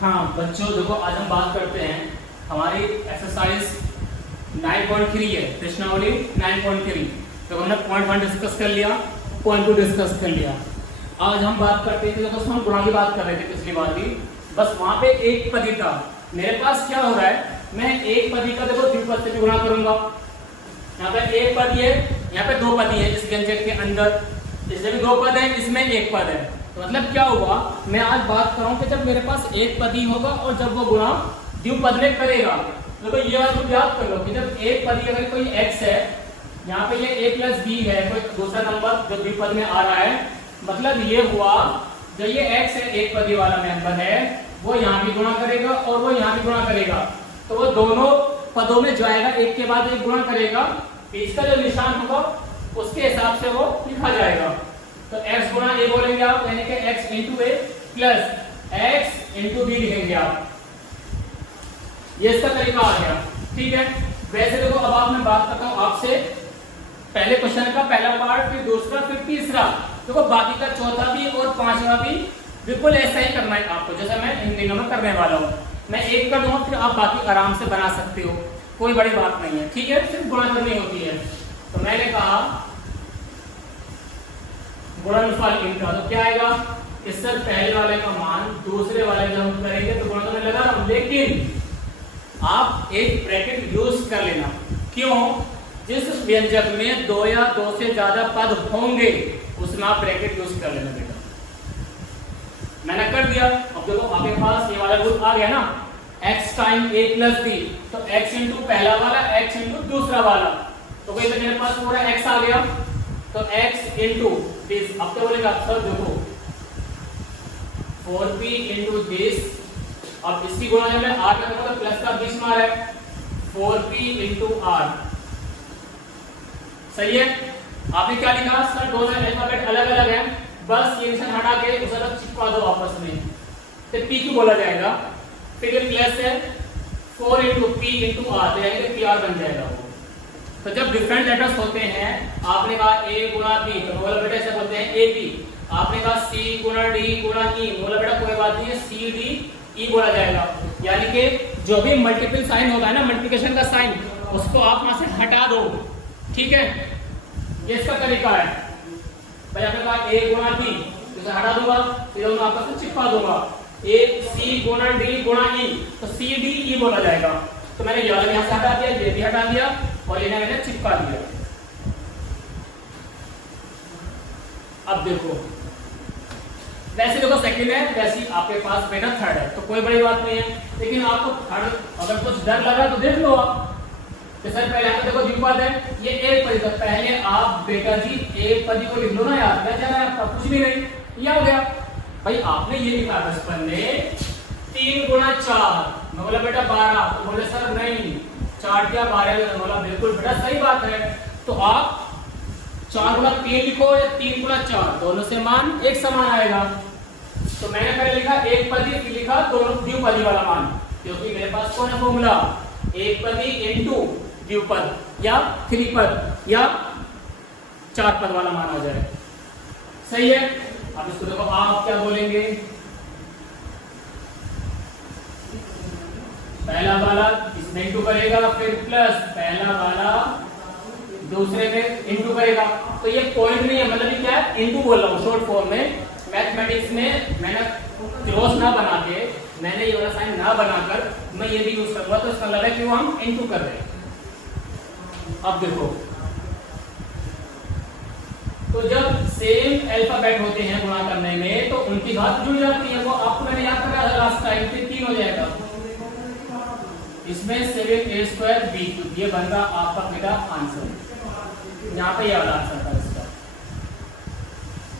हाँ बच्चों देखो, आज हम बात करते हैं हमारी एक्सरसाइज 9.3 है, प्रश्नावली 9.3। तो हमने पॉइंट 1 डिस्कस कर लिया, पॉइंट 2 डिस्कस कर लिया। आज हम बात करते थे, दोस्तों हम गुणा की बात कर रहे थे पिछली बार भी, बस वहां पे एक पदी था। मेरे पास क्या हो रहा है, मैं एक पदी का देखो द्विपद से भी गुणा करूंगा। यहाँ पे एक पदी है, यहाँ पे दो पदी है, इस व्यंजक के अंदर इसमें भी दो पद है, इसमें एक पद है। तो मतलब क्या हुआ, मैं आज बात कर रहा हूँ कि जब मेरे पास एक पदी होगा और जब वो गुणा द्विपद में करेगा, तो ये बात को याद कर लो कि जब एक पदी अगर कोई x है, यहाँ पे ये a प्लस बी है, कोई दूसरा नंबर जो द्विपद में आ रहा है, मतलब ये हुआ जो ये x है एक पदी वाला मेंबर है, वो यहाँ भी गुणा करेगा और वो यहाँ भी गुणा करेगा। तो वो दोनों पदों में जाएगा, एक के बाद एक गुणा करेगा, इसका जो निशान होगा उसके हिसाब से वो लिखा जाएगा। तो x गुणा a बोलेंगे आप, यानी कि x इंटू ए प्लस x इंटू बी लिखेंगे आप। ये इसका तरीका आ गया, ठीक है। वैसे देखो अब आप मैं बात करता हूँ आपसे, पहले क्वेश्चन का पहला पार्ट, फिर दूसरा, फिर तीसरा। देखो बाकी का चौथा भी और पांचवा भी बिल्कुल ऐसा ही करना है आपको, जैसा मैं इन दिनों में करने वाला हूँ। मैं एक कर दूंगा, फिर आप बाकी आराम से बना सकते हो, कोई बड़ी बात नहीं है, ठीक है। सिर्फ गुणा करनी होती है। तो मैंने कहा गुणनफल इनका, तो क्या आएगा, इससे पहले वाले का मान दूसरे वाले जब हम करेंगे तो गुणा करने लगा, लेकिन आप एक ब्रैकेट यूज कर लेना। क्यों? जिस व्यंजक में दो या दो से ज्यादा पद होंगे उसमें आप ब्रैकेट यूज कर लेना बेटा। मैंने कर दिया। अब देखो आपके पास ये वाला रूल आ गया ना, x time a plus b, तो x इंटू पहला वाला, x इंटू दूसरा वाला, तो कोई तो मेरे पास पूरा x आ गया, तो x इंटू दिस। अब क्या बोलेगा सर, देखो 4p इंटू दिस। अब इसकी गुणा जब मैं r में करूंगा तो प्लस का बीच में आ रहा है, 4p इंटू r। सही है। आपने क्या लिखा सर, दोनों अल्फाबेट अलग अलग है, बस ये निशान हटा के उसे अलग चिपका दो आपस में, तो p क्यों बोला जाएगा। फिर ये प्लस है 4 इंटू p इंटू r, यानी कि pr बन जाएगा वो। तो जब डिफरेंट लेटर्स होते हैं, आपने कहा a गुणा b, तो बोला बेटा ऐसे होते हैं ab। आपने कहा c गुणा d गुणा e, बोला बेटा कोई बात नहीं है c d e बोला जाएगा। यानी कि जो भी मल्टीपल साइन होगा ना, मल्टीप्लिकेशन का साइन, उसको आप वहां से हटा दो, ठीक है। ये इसका तरीका है। भाई आपने कहा a गुणा b, इसे हटा दूंगा, फिर दोनों आपस में चिपका दूंगा, a c गुणा d गुणा e, तो c d e बोला जाएगा। तो मैंने ये वाला यहां से हटा दिया, ये भी हटा दिया और ये मैंने चिपका दिया। अब देखो वैसे देखो सेकंड है, वैसे आपके पास बेटा थर्ड है, तो कोई बड़ी बात नहीं है। लेकिन आपको थर्ड अगर कुछ डर लगा तो देख लो आप, तो सर पहले आपको देखो द्विपद है, ये एक पदी, तो पहले आप बेटा जी एक पदी को लिख लो ना यार, क्या जा रहा है आपका, कुछ भी नहीं, ये हो गया। भाई आपने ये लिखा बचपन में 3 गुणा 4, मैं बोला बेटा 12, तो बोले सर नहीं 4 क्या 12, बोला बिल्कुल बेटा सही बात है। तो आप 4 गुणा 3 लिखो या 3 गुणा 4, दोनों से मान एक समान आएगा। तो मैंने पहले लिखा एक पदी, फिर लिखा दोनों द्विपदी वाला मान, क्योंकि मेरे पास कौन है फॉर्मूला, एक पदी इंटू द्विपद या त्रिपद या 4 पद वाला मान आ जाए। सही है। अब इसको देखो आप क्या बोलेंगे, पहला वाला इसमें इंटू करेगा, फिर प्लस पहला वाला दूसरे में इंटू करेगा। तो ये पॉइंट नहीं है, मतलब ये क्या है, इंटू बोल रहा हूँ शॉर्ट फॉर्म में। मैथमेटिक्स में मैंने क्रॉस ना बना के, मैंने ये वाला साइन ना बनाकर मैं ये भी यूज करूंगा, तो इसका मतलब है कि वो हम इंटू कर रहे हैं। अब देखो, तो जब सेम अल्फाबेट होते हैं गुणा करने में, तो उनकी घात जुड़ जाती है। वो आपको मैंने याद कराया था लास्ट टाइम, फिर 3 हो जाएगा। इसमें 7a स्क्वायर b3, ये बन रहा आपका बेटा आंसर। यहाँ पे ये वाला आंसर था इसका।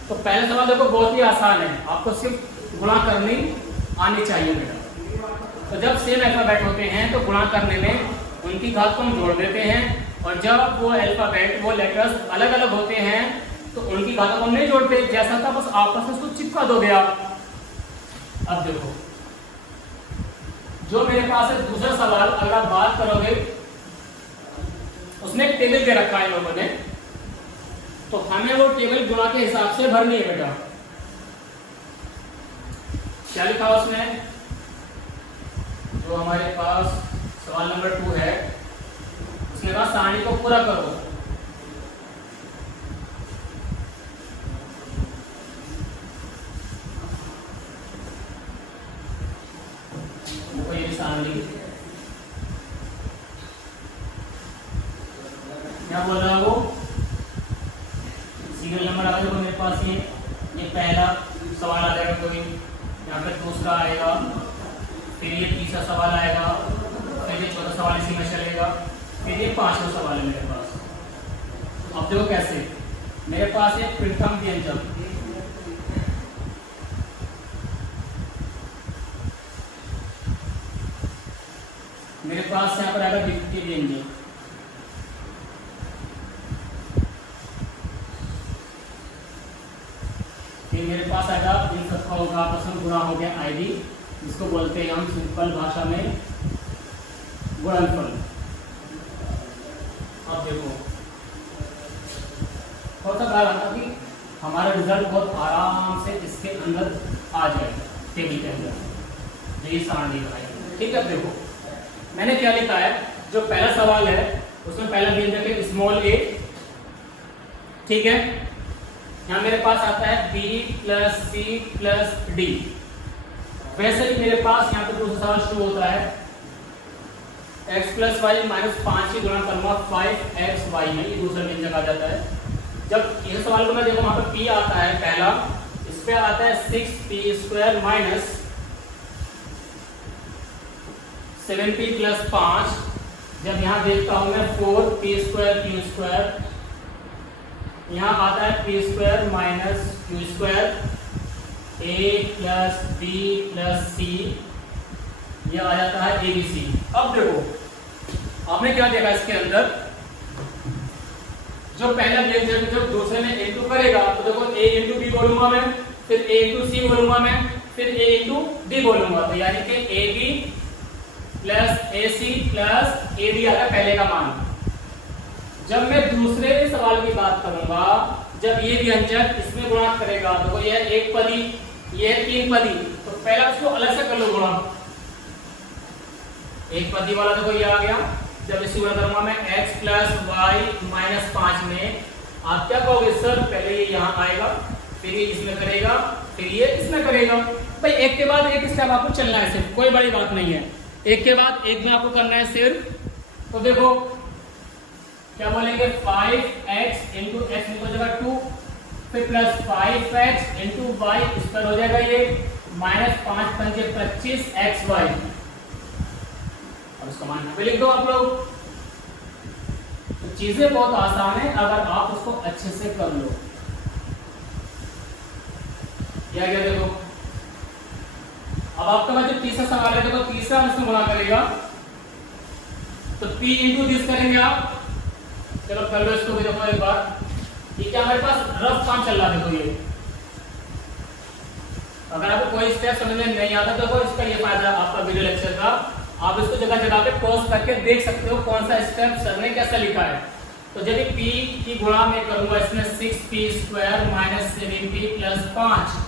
तो पहले सवाल देखो बहुत ही आसान है, आपको सिर्फ गुणा करनी आनी चाहिए बेटा। तो जब सेम अल्फाबेट होते हैं तो गुणा करने में उनकी घात को हम जोड़ देते हैं, और जब वो अल्फाबेट वो लेटर्स अलग अलग होते हैं तो उनकी घात को हम नहीं जोड़ते, जैसा था बस आपस में उसको चिपका दोगे आप। अब देखो जो मेरे पास है दूसरा सवाल, अगर आप बात करोगे, उसने एक टेबल दे रखा है लोगों ने, तो हमें वो टेबल गुणा के हिसाब से भरनी है बेटा। क्या लिखा उसमें, जो हमारे पास सवाल नंबर 2 है, उसने कहा सारणी को पूरा करो। देखो ये सारणी क्या बोल रहा है वो, सीरियल नंबर आ जाएगा मेरे पास, ये पहला सवाल आ जाएगा, कोई यहाँ पे दूसरा आएगा, फिर ये तीसरा सवाल आएगा, फिर ये चौथा सवाल इसी में चलेगा, फिर ये पांचवा सवाल है मेरे पास। अब देखो कैसे, मेरे पास है प्रथम व्यंजक, मेरे पास यहाँ पर आएगा द्वितीय व्यंजक, मेरे पास आएगा इन सबका होगा आपस में गुणा हो गया आईडी, जिसको बोलते हैं हम सिंपल भाषा में गुणनफल। अब देखो बहुत बार आता कि हमारा रिजल्ट बहुत आराम से इसके अंदर आ जाएगा टेबल के अंदर, यही सारणी है। ठीक है, देखो मैंने क्या लिखा है, जो पहला सवाल है उसमें पहला व्यंजक है स्मॉल ए, ठीक है। यहाँ मेरे पास आता है b plus C plus D. वैसे ही मेरे पास यहाँ पे दूसरा सवाल शुरू होता है x प्लस वाई माइनस 5 की गुणा करूंगा 5xy में, ये दूसरा व्यंजक आ जाता है। जब ये सवाल को मैं देखो वहां पे p आता है पहला, इस पे आता है 6p square minus 7p plus 5। जब यहाँ देखता हूं मैं 4p स्क्वायर q स्क्वायर, यहाँ आता है p square minus q square, a plus b plus c, यह आ जाता है abc। अब देखो आपने क्या देखा इसके अंदर, जो पहला व्यंजक जब दूसरे में इंटू करेगा तो देखो a इंटू b बोलूंगा मैं, फिर a इंटू c बोलूंगा मैं, फिर a इंटू d बोलूंगा, तो यानी कि ab plus ac plus ad आ रहा पहले का मान। जब मैं दूसरे सवाल की बात करूंगा, जब ये व्यंजक इसमें गुणा करेगा तो ये एक पदी, ये तीन पदी, तो पहला इसको अलग से कर लो गुणा, एक पदी वाला देखो ये आ गया। जब इसी गुणा करूंगा मैं x प्लस वाई माइनस 5 में, आप क्या कहोगे सर, पहले ये यहाँ आएगा, फिर ये इसमें करेगा, फिर ये इसमें करेगा। भाई एक के बाद एक स्टेप आपको चलना है, सिर्फ कोई बड़ी बात नहीं है, एक के बाद एक में आपको करना है सिर्फ। तो देखो क्या बोलेंगे 5x इंटू एक्स हो जाएगा 2, फिर प्लस 5x इंटू वाई, इस पर हो जाएगा ये माइनस 5 पंजे 25xy। अब इसका मान यहाँ पे लिख दो आप लोग। तो चीजें बहुत आसान है अगर आप उसको अच्छे से कर लो। क्या क्या देखो, अब आपका मैं जो तीसरा सवाल है देखो, तीसरा इसमें गुणा करेगा तो p इंटू दिस करेंगे आप, चलो कर लो इसको भी देखो एक बार। ये क्या हमारे पास रफ काम चल रहा है, देखो ये अगर आपको कोई स्टेप समझ में नहीं आता तो देखो इसका ये फायदा आपका वीडियो लेक्चर का, आप इसको जगह जगह पे पॉज करके देख सकते हो कौन सा स्टेप सर ने कैसा लिखा है। तो जब p की गुणा में करूंगा इसमें 6p square minus 7p plus 5,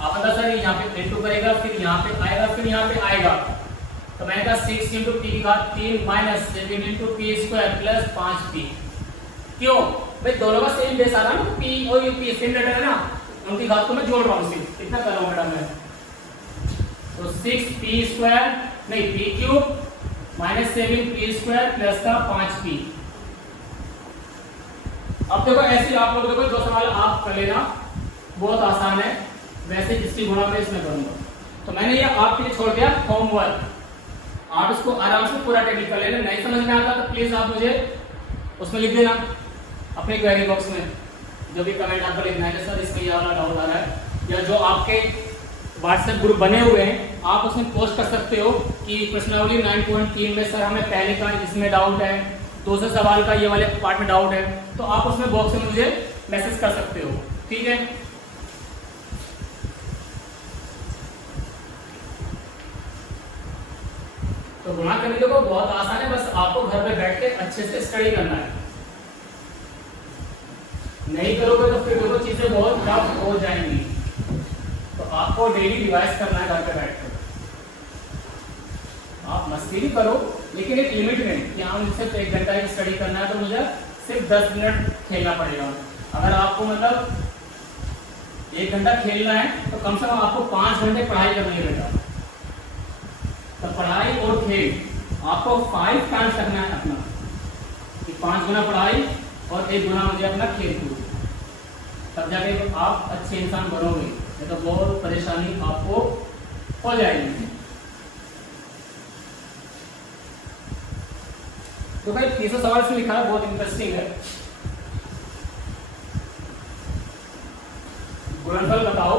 आप बता सर यहाँ पे इंटू करेगा, फिर यहाँ पे आएगा, फिर यहाँ पे आएगा, तो मैंने कहा 6 इंटू p की घात 3 minus 7 into p square plus 5p। क्यों भाई, दोनों का सेम बेस आ रहा है ना, p और p सेम लेटर है ना, उनकी घात को मैं जोड़ रहा हूँ, सिर्फ कितना कर रहा हूँ मैडम मैं, तो 6p स्क्वायर नहीं p cube minus 7p square plus का 5p। अब देखो ऐसे आप लोग देखो दो सवाल आप कर लेना, बहुत आसान है। वैसे इसकी गुणा में इसमें करूंगा, तो मैंने ये आपके लिए छोड़ दिया होमवर्क, आप इसको आराम से पूरा टेबल कर लेना। नहीं समझ में आता तो प्लीज आप मुझे उसमें लिख देना अपने क्वेरी बॉक्स में, जो भी कमेंट आपको लिखना है सर इसमें ये वाला डाउट आ रहा है, या जो आपके व्हाट्सएप ग्रुप बने हुए हैं आप उसमें पोस्ट कर सकते हो कि प्रश्नावली 9.3 में सर हमें पहले का इसमें डाउट है, दूसरे सवाल का ये वाले पार्ट में डाउट है, तो आप उसमें बॉक्स में मुझे मैसेज कर सकते हो, ठीक है। तो गुणा करने को बहुत आसान है, बस आपको घर पे बैठ के अच्छे से स्टडी करना है। नहीं करोगे तो फिर देखो चीजें बहुत टफ हो जाएंगी, तो आपको डेली रिवाइज करना है घर पे बैठ कर। आप किसी भी करो, लेकिन एक लिमिट में कि हाँ मुझे सिर्फ 1 घंटा की स्टडी करना है तो मुझे सिर्फ 10 मिनट खेलना पड़ेगा। अगर आपको मतलब 1 घंटा खेलना है तो कम से कम आपको 5 घंटे पढ़ाई करनी है बेटा। तो पढ़ाई और खेल आपको 5 टाइम्स रखना है अपना, कि 5 गुना पढ़ाई और 1 गुना मुझे अपना खेल कूद, तब जाके आप अच्छे इंसान बनोगे, नहीं तो बहुत परेशानी आपको हो जाएगी। तो भाई तीसरा सवाल से लिखा है, बहुत इंटरेस्टिंग है। गुणनफल बताओ।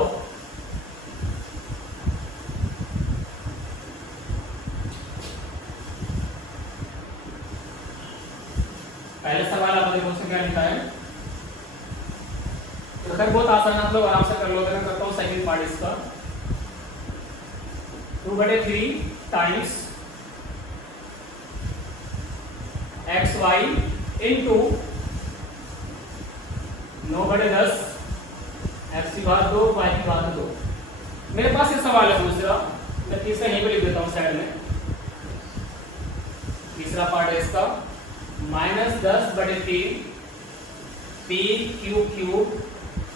पहले सवाल आप देखो उसमें क्या लिखा है, तो खैर बहुत आसान है, आप लोग आराम से कर लोगे। मैं करता हूँ सेकंड पार्ट इसका। 2/3 टाइम्स xy इंटू 9/10 x की घात 2 y की घात 2। मेरे पास ये सवाल है दूसरा, मैं तीसरा यहीं पे लिख देता हूँ साइड में। तीसरा पार्ट है इसका -10/3 p क्यूब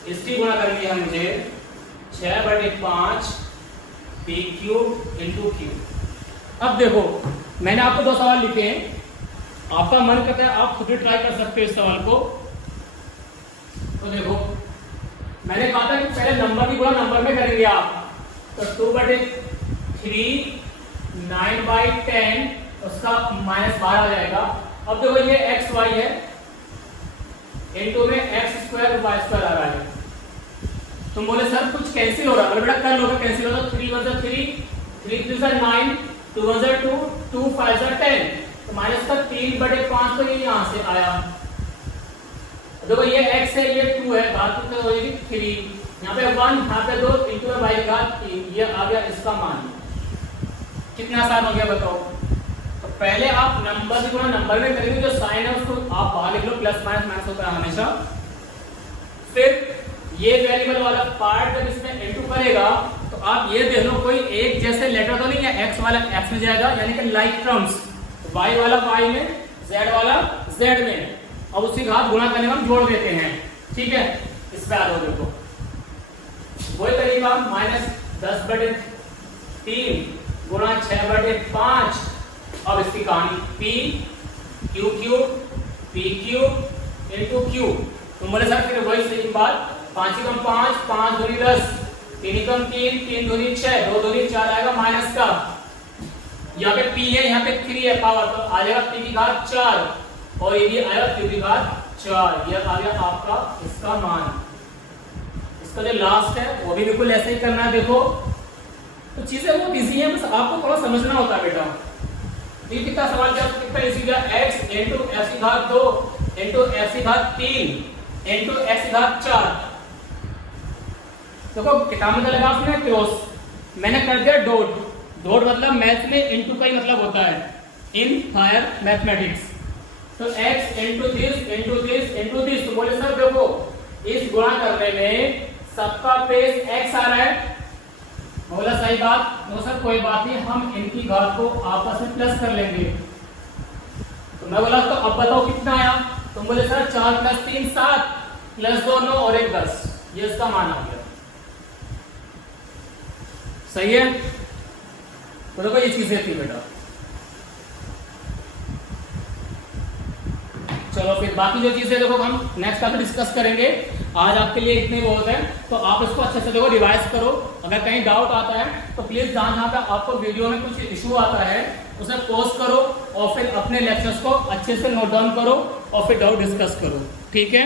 इसकी गुणा करनी है मुझे 6/5 p क्यूब इंटू क्यूब। अब देखो मैंने आपको 2 सवाल लिखे हैं, आपका मन करता है आप खुद भी ट्राई कर सकते हो इस सवाल को। तो देखो मैंने कहा था कि पहले नंबर की गुणा नंबर में करेंगे आप, तो 2/3 9/10 उसका -12 आ जाएगा। अब देखो ये x y है, इनटू में x² y² आ रहा है। तुम बोले सर कुछ कैंसिल हो रहा है, बेटा कर लो, कैंसिल हो तो 3 × 3 3 × 3 9 2 × 2 2 5 × 10, तो माइनस का 3/5 तो ये यहाँ से आया। देखो ये x है, ये 2 है, घात तो हो जाएगी 3, यहाँ पे 1 यहाँ पे 2 इंटू में y घात 3, ये आ गया इसका मान। कितना आसान हो गया बताओ। तो पहले आप नंबर की गुणा नंबर में करेंगे, जो साइन है उसको आप बाहर लिख लो, प्लस माइनस होता है हमेशा। फिर ये वेरिएबल वाला पार्ट जब इसमें इनटू करेगा तो आप ये देख लो कोई एक जैसे लेटर तो नहीं है, x वाला x में जाएगा यानी कि लाइक टर्म्स, y वाला y में, z वाला z में, अब उसकी घात गुणा करने में हम जोड़ देते हैं, ठीक है। इस पे आ जाओ, देखो वही तरीका -10/3 गुणा 6/5। अब इसकी कहानी p क्यूब इंटू क्यूब। तुम बोले सर फिर वही सेम बात, 5 × 5 5 दूनी 10, 3 × 3 3 दूनी 6 2 दूनी 4 आएगा माइनस का, यहाँ पे p है यहाँ पे 3 है पावर, तो आ जाएगा p की घात 4 और ये भी आएगा q की घात 4। ये आ गया आपका इसका मान। इसका जो लास्ट है वो भी बिल्कुल ऐसे ही करना है। देखो तो चीजें बहुत इजी है, बस आपको थोड़ा समझना होता है बेटा। ये कितना सवाल कितना इजी है, x इंटू x की घात 2 इंटू x की घात 3 इंटू x की घात 4। देखो किताब में लगा आपने क्रॉस, मैंने कर दिया डॉट। डॉट मतलब मैथ में इनटू का ही मतलब होता है इन हायर मैथमेटिक्स। तो x into this into this into this. तो बोले सर देखो इस गुणा करने में सबका बेस x आ रहा है, बोला सही बात, नो सर कोई बात नहीं, हम इनकी घात को आपस में प्लस कर लेंगे। तो मैं बोला तो अब बताओ कितना आया, तुम बोले सर 4 + 3 7 + 2 9 और 1 10, ये इसका मान आ गया। सही है। तो देखो ये चीजें थी बेटा। चलो फिर बाकी जो चीजें देखो हम नेक्स्ट क्लास में डिस्कस करेंगे। आज आपके लिए इतने बहुत है, तो आप इसको अच्छे से देखो, रिवाइज करो। अगर कहीं डाउट आता है तो प्लीज जहां पे आपको वीडियो में कुछ इशू आता है उसे पॉज करो और फिर अपने लेक्चर्स को अच्छे से नोट डाउन करो और फिर डाउट डिस्कस करो, ठीक है।